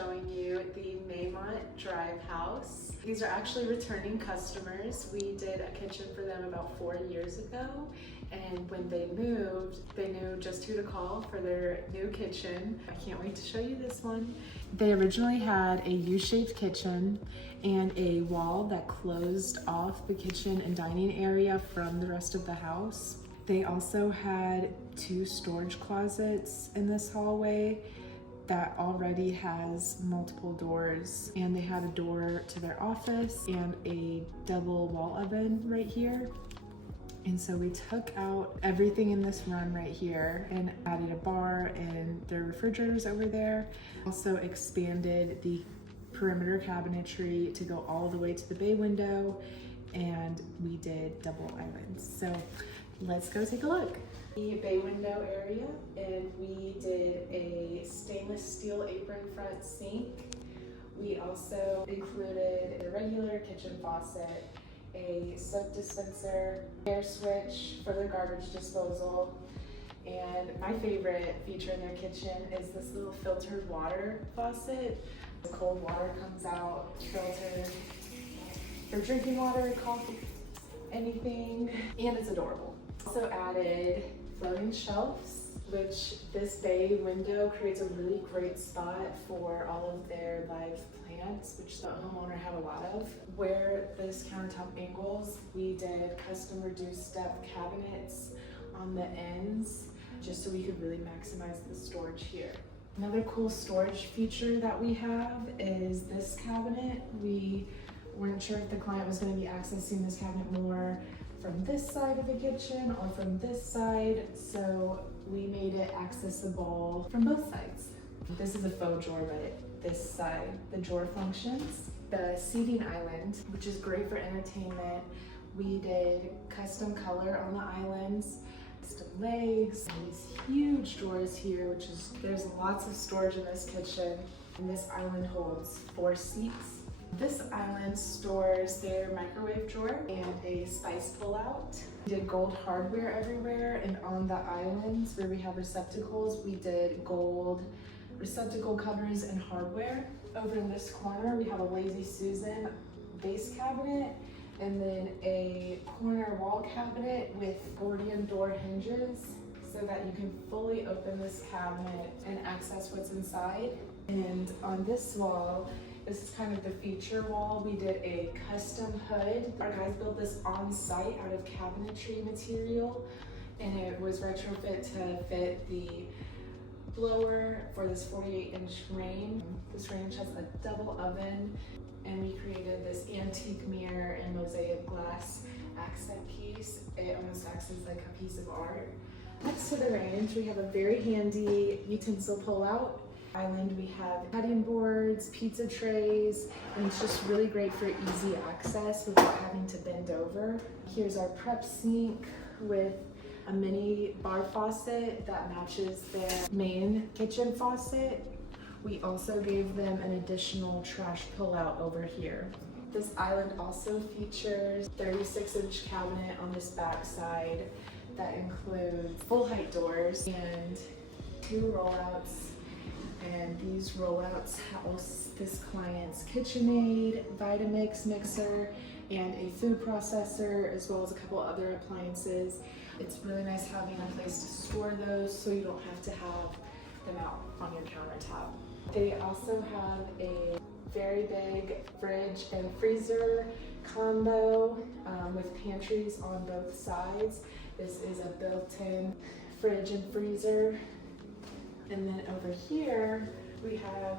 showing you the Maymont Drive house. These are actually returning customers. We did a kitchen for them about 4 years ago, and when they moved, they knew just who to call for their new kitchen. I can't wait to show you this one. They originally had a U-shaped kitchen and a wall that closed off the kitchen and dining area from the rest of the house. They also had 2 storage closets in this hallway that already has multiple doors, and they had a door to their office and a double wall oven right here. And so we took out everything in this run right here and added a bar and their refrigerators over there. Also expanded the perimeter cabinetry to go all the way to the bay window, and we did double islands. So let's go take a look. The bay window area, and we did a stainless steel apron front sink. We also included a regular kitchen faucet, a soap dispenser, air switch for their garbage disposal, and my favorite feature in their kitchen is this little filtered water faucet. The cold water comes out filtered for drinking water, coffee, anything, and it's adorable. Also added floating shelves, which this bay window creates a really great spot for all of their live plants, which the homeowner had a lot of. Where this countertop angles, we did custom reduced depth cabinets on the ends, just so we could really maximize the storage here. Another cool storage feature that we have is this cabinet. We weren't sure if the client was going to be accessing this cabinet more from this side of the kitchen or from this side, so we made it accessible from both sides. This is a faux drawer, but this side, the drawer functions. The seating island, which is great for entertainment, we did custom color on the islands, custom legs, and these huge drawers here, which is, there's lots of storage in this kitchen, and this island holds 4 seats. This island stores their microwave drawer and a spice pullout. We did gold hardware everywhere, and on the islands where we have receptacles, we did gold receptacle covers and hardware. Over in this corner, we have a Lazy Susan base cabinet, and then a corner wall cabinet with Gordian door hinges so that you can fully open this cabinet and access what's inside. And on this wall, this is kind of the feature wall. We did a custom hood. Our guys built this on site out of cabinetry material, and it was retrofit to fit the blower for this 48-inch range. This range has a double oven, and we created this antique mirror and mosaic glass accent piece. It almost acts as like a piece of art. Next to the range, we have a very handy utensil pull-out island. We have cutting boards, pizza trays, and it's just really great for easy access without having to bend over. Here's our prep sink with a mini bar faucet that matches their main kitchen faucet. We also gave them an additional trash pull-out over here. This island also features 36-inch cabinet on this back side that includes full height doors and 2 rollouts. And these rollouts house this client's KitchenAid, Vitamix mixer, and a food processor, as well as a couple other appliances. It's really nice having a place to store those so you don't have to have them out on your countertop. They also have a very big fridge and freezer combo with pantries on both sides. This is a built-in fridge and freezer. And then over here, we have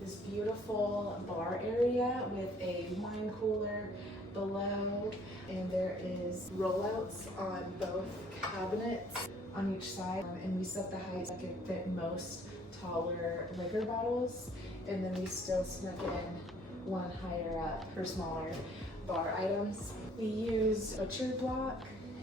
this beautiful bar area with a wine cooler below, and there is rollouts on both cabinets on each side, and we set the height that can fit most taller liquor bottles, and then we still snuck in one higher up for smaller bar items. We use butcher block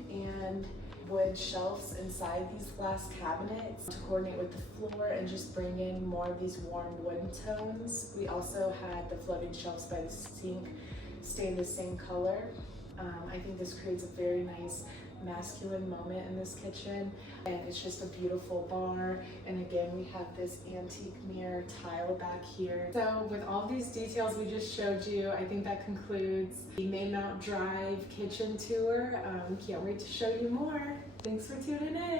and wood shelves inside these glass cabinets to coordinate with the floor and just bring in more of these warm wood tones. We also had the floating shelves by the sink stay the same color. I think this creates a very nice masculine moment in this kitchen, and it's just a beautiful bar. And again, we have this antique mirror tile back here. So with all these details we just showed you, I think that concludes the Maymount Drive kitchen tour. Can't wait to show you more. Thanks for tuning in.